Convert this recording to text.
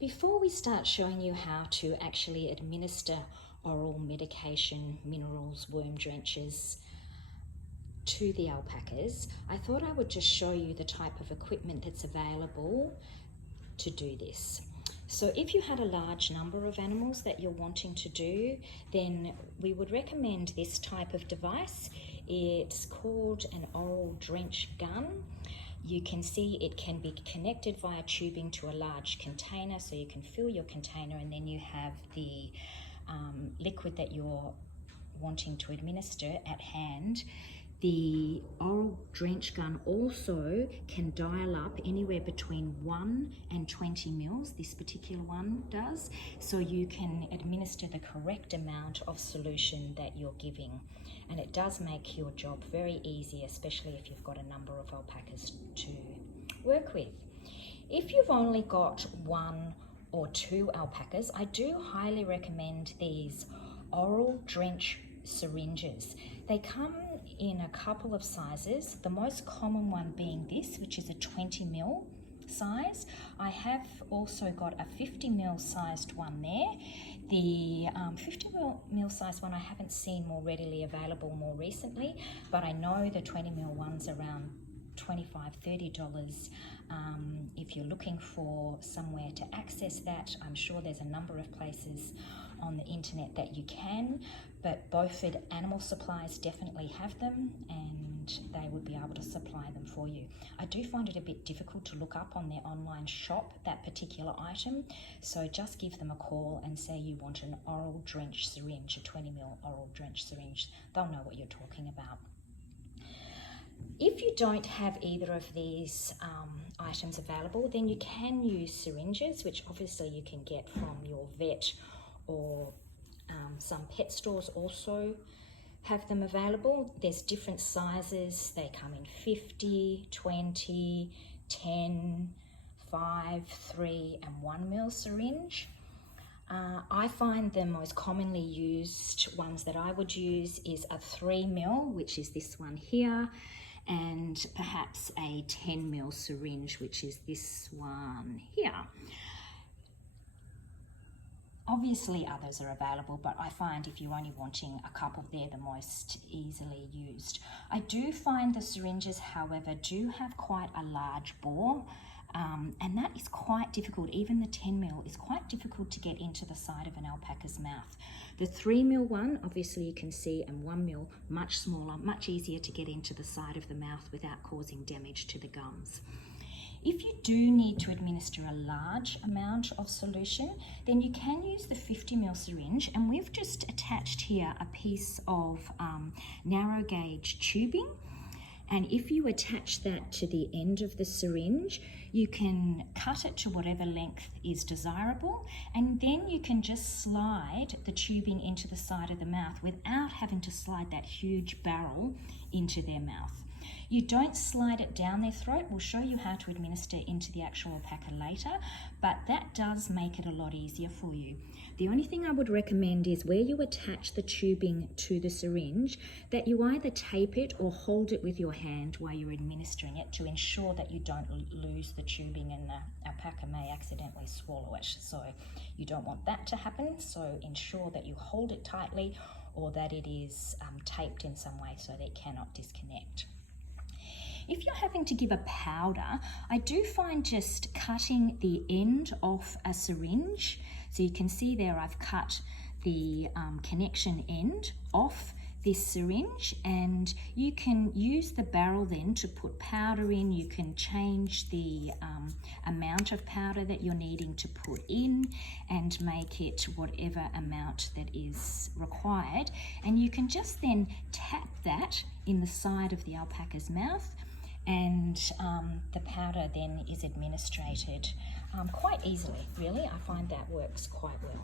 Before we start showing you how to actually administer oral medication, minerals, worm drenches to the alpacas, I thought I would just show you the type of equipment that's available to do this. So if you had a large number of animals that you're wanting to do, then we would recommend this type of device. It's called an oral drench gun. You can see it can be connected via tubing to a large container, so you can fill your container and then you have the liquid that you're wanting to administer at hand. The oral drench gun also can dial up anywhere between 1 and 20 mils, this particular one does, so you can administer the correct amount of solution that you're giving. And it does make your job very easy, especially if you've got a number of alpacas to work with. If you've only got 1 or 2 alpacas, I do highly recommend these oral drench syringes. They come in a couple of sizes, the most common one being this, which is a 20 mil size. I have also got a 50 mil sized one there. The 50 mil size one I haven't seen more readily available more recently, but I know the 20 mil one's around $25–$30. If you're looking for somewhere to access that, I'm sure there's a number of places on the internet that you can, but Beaufort Animal Supplies definitely have them and they would be able to supply them for you. I do find it a bit difficult to look up on their online shop that particular item, so just give them a call and say you want an oral drench syringe, a 20 mil oral drench syringe. They'll know what you're talking about. If you don't have either of these items available, then you can use syringes, which obviously you can get from your vet, or some pet stores also have them available. There's different sizes. They come in 50, 20, 10, 5, 3 and 1 mil syringe. I find the most commonly used ones that I would use is a 3 mil, which is this one here, and perhaps a 10 mil syringe, which is this one here. Obviously others are available, but I find if you're only wanting a couple, they're the most easily used. I do find the syringes, however, do have quite a large bore, and that is quite difficult. Even the 10 mil is quite difficult to get into the side of an alpaca's mouth. The 3 mil one, obviously you can see, and 1 mil, much smaller, much easier to get into the side of the mouth without causing damage to the gums. If you do need to administer a large amount of solution, then you can use the 50 mil syringe, and we've just attached here a piece of narrow gauge tubing. And if you attach that to the end of the syringe, you can cut it to whatever length is desirable, and then you can just slide the tubing into the side of the mouth without having to slide that huge barrel into their mouth. You don't slide it down their throat. We'll show you how to administer into the actual alpaca later, but that does make it a lot easier for you. The only thing I would recommend is where you attach the tubing to the syringe, that you either tape it or hold it with your hand while you're administering it to ensure that you don't lose the tubing and the alpaca may accidentally swallow it. So you don't want that to happen, so ensure that you hold it tightly or that it is taped in some way so that it cannot disconnect. If you're having to give a powder, I do find just cutting the end off a syringe. So you can see there I've cut the connection end off this syringe, and you can use the barrel then to put powder in. You can change the amount of powder that you're needing to put in and make it whatever amount that is required. And you can just then tap that in the side of the alpaca's mouth, and the powder then is administered quite easily, really. I find that works quite well.